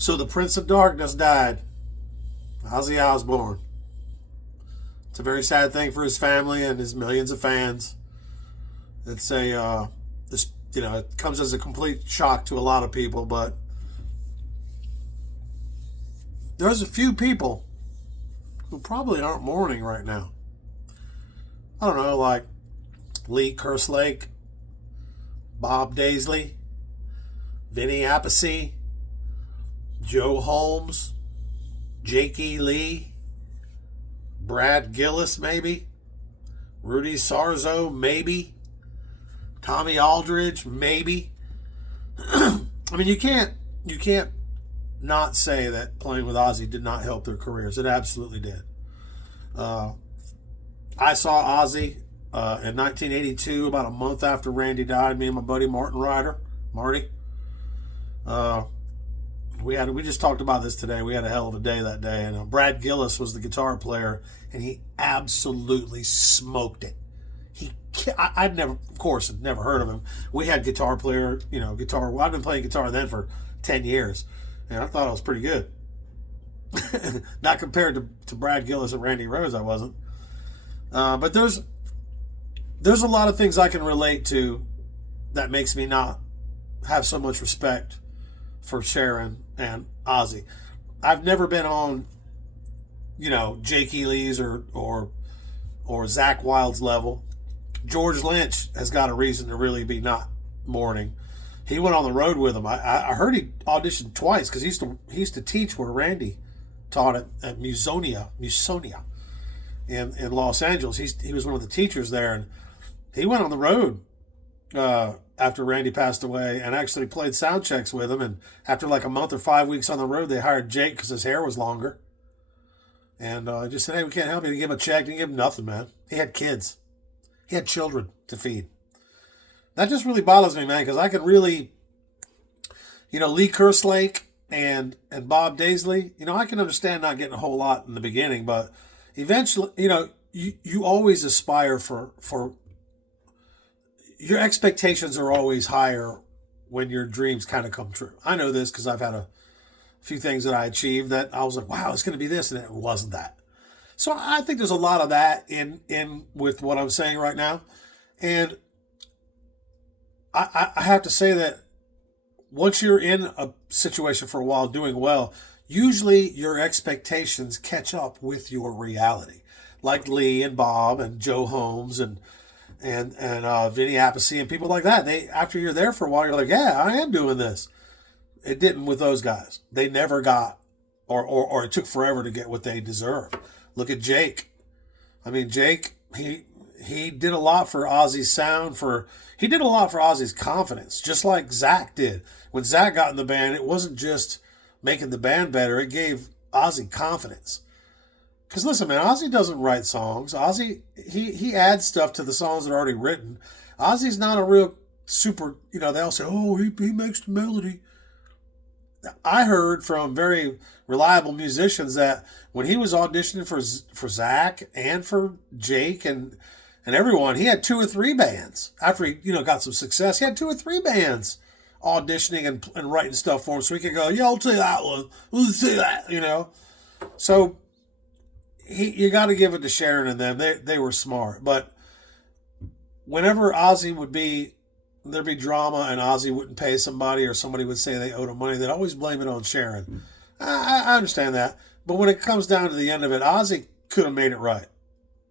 So the Prince of Darkness died. Ozzy Osbourne. It's a very sad thing for his family and his millions of fans. It's it comes as a complete shock to a lot of people, but there's a few people who probably aren't mourning right now. I don't know, like Lee Kerslake, Bob Daisley, Vinny Appice, Joe Holmes, Jake E. Lee, Brad Gillis, maybe, Rudy Sarzo, maybe, Tommy Aldridge, maybe. I mean, you can't not say that playing with Ozzy did not help their careers. It absolutely did. I saw Ozzy in 1982, about a month after Randy died. Me and my buddy Marty. We just talked about this today. We had a hell of a day that day, and Brad Gillis was the guitar player, and he absolutely smoked it. I'd never, of course, had never heard of him. We had guitar player, guitar. Well, I've been playing guitar then for 10 years, and I thought I was pretty good. Not compared to Brad Gillis and Randy Rhoads, I wasn't. But there's a lot of things I can relate to that makes me not have so much respect for Sharon and Ozzy. I've never been on, Jake E. Lee's or Zach Wilde's level. George Lynch has got a reason to really be not mourning. He went on the road with him. I heard he auditioned twice because he used to teach where Randy taught at Musonia in Los Angeles. He was one of the teachers there, and he went on the road after Randy passed away and actually played sound checks with him. And after like a month or 5 weeks on the road, they hired Jake because his hair was longer. And just said, hey, we can't help you. Didn't give him a check. Didn't give him nothing, man. He had kids. He had children to feed. That just really bothers me, man, because I can really, Lee Kerslake and Bob Daisley, I can understand not getting a whole lot in the beginning, but eventually, you always aspire for your expectations are always higher when your dreams kind of come true. I know this because I've had a few things that I achieved that I was like, wow, it's going to be this, and it wasn't that. So I think there's a lot of that in with what I'm saying right now. And I have to say that once you're in a situation for a while doing well, usually your expectations catch up with your reality. Like Lee and Bob and Joe Holmes and Vinny Appice and people like that. After you're there for a while, you're like, yeah, I am doing this. It didn't with those guys. They never got, or it took forever to get what they deserve. Look at Jake. I mean, Jake, he did a lot for Ozzy's sound. He did a lot for Ozzy's confidence, just like Zach did. When Zach got in the band, it wasn't just making the band better. It gave Ozzy confidence. Because listen, man, Ozzy doesn't write songs. Ozzy, he adds stuff to the songs that are already written. Ozzy's not a real super, they all say, oh, he makes the melody. I heard from very reliable musicians that when he was auditioning for Zach and for Jake and everyone, he had 2 or 3 bands. After he, got some success, he had 2 or 3 bands auditioning and writing stuff for him so he could go, yeah, I'll take that one. Let's see that, So you got to give it to Sharon and them. They were smart. But whenever Ozzy there'd be drama and Ozzy wouldn't pay somebody or somebody would say they owed him money, they'd always blame it on Sharon. I understand that. But when it comes down to the end of it, Ozzy could have made it right.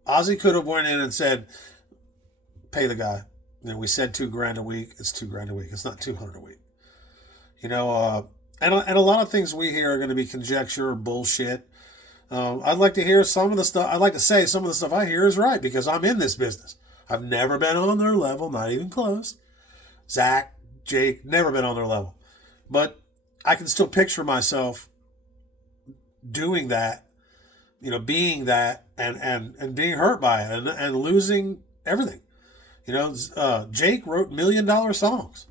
Ozzy could have went in and said, pay the guy. We said $2,000 a week. It's $2,000 a week. It's not $200 a week. And a lot of things we hear are going to be conjecture or bullshit. I'd like to hear some of the stuff. I'd like to say some of the stuff I hear is right because I'm in this business. I've never been on their level, not even close. Zach, Jake, never been on their level. But I can still picture myself doing that, being that and being hurt by it and losing everything. Jake wrote $1 million songs.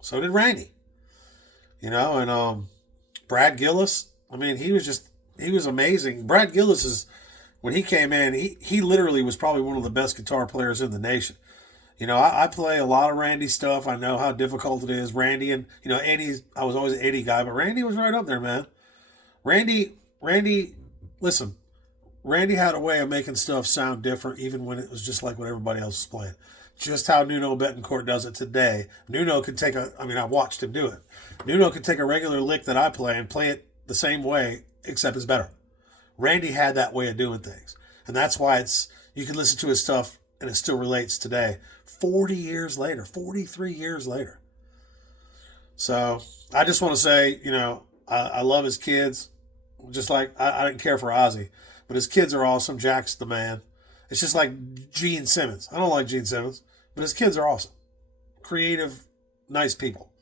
So did Randy. And Brad Gillis, I mean, he was amazing. Brad Gillis when he came in, he literally was probably one of the best guitar players in the nation. I play a lot of Randy stuff. I know how difficult it is. Randy and, Eddie's, I was always an Eddie guy, but Randy was right up there, man. Randy, listen, Randy had a way of making stuff sound different, even when it was just like what everybody else was playing. Just how Nuno Betancourt does it today. Nuno can take I watched him do it. Nuno can take a regular lick that I play and play it the same way, except it's better. Randy had that way of doing things. And that's why you can listen to his stuff and it still relates today. 40 years later, 43 years later. So I just want to say, I love his kids. Just like I didn't care for Ozzy, but his kids are awesome. Jack's the man. It's just like Gene Simmons. I don't like Gene Simmons, but his kids are awesome. Creative, nice people.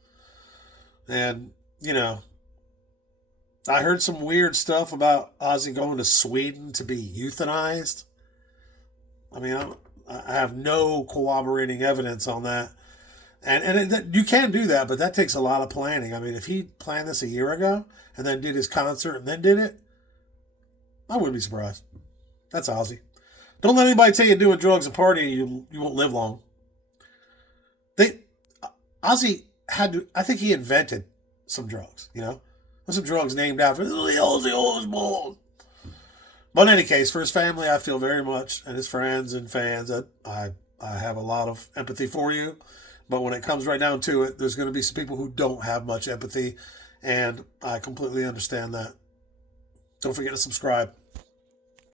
And, I heard some weird stuff about Ozzy going to Sweden to be euthanized. I have no corroborating evidence on that. And you can do that, but that takes a lot of planning. If he planned this a year ago and then did his concert and then did it, I wouldn't be surprised. That's Ozzy. Don't let anybody tell you doing drugs and partying you won't live long. Ozzy I think he invented some drugs, There's some drugs named after Ozzy Osbourne. But in any case, for his family, I feel very much, and his friends and fans, that I have a lot of empathy for you. But when it comes right down to it, there's going to be some people who don't have much empathy, and I completely understand that. Don't forget to subscribe.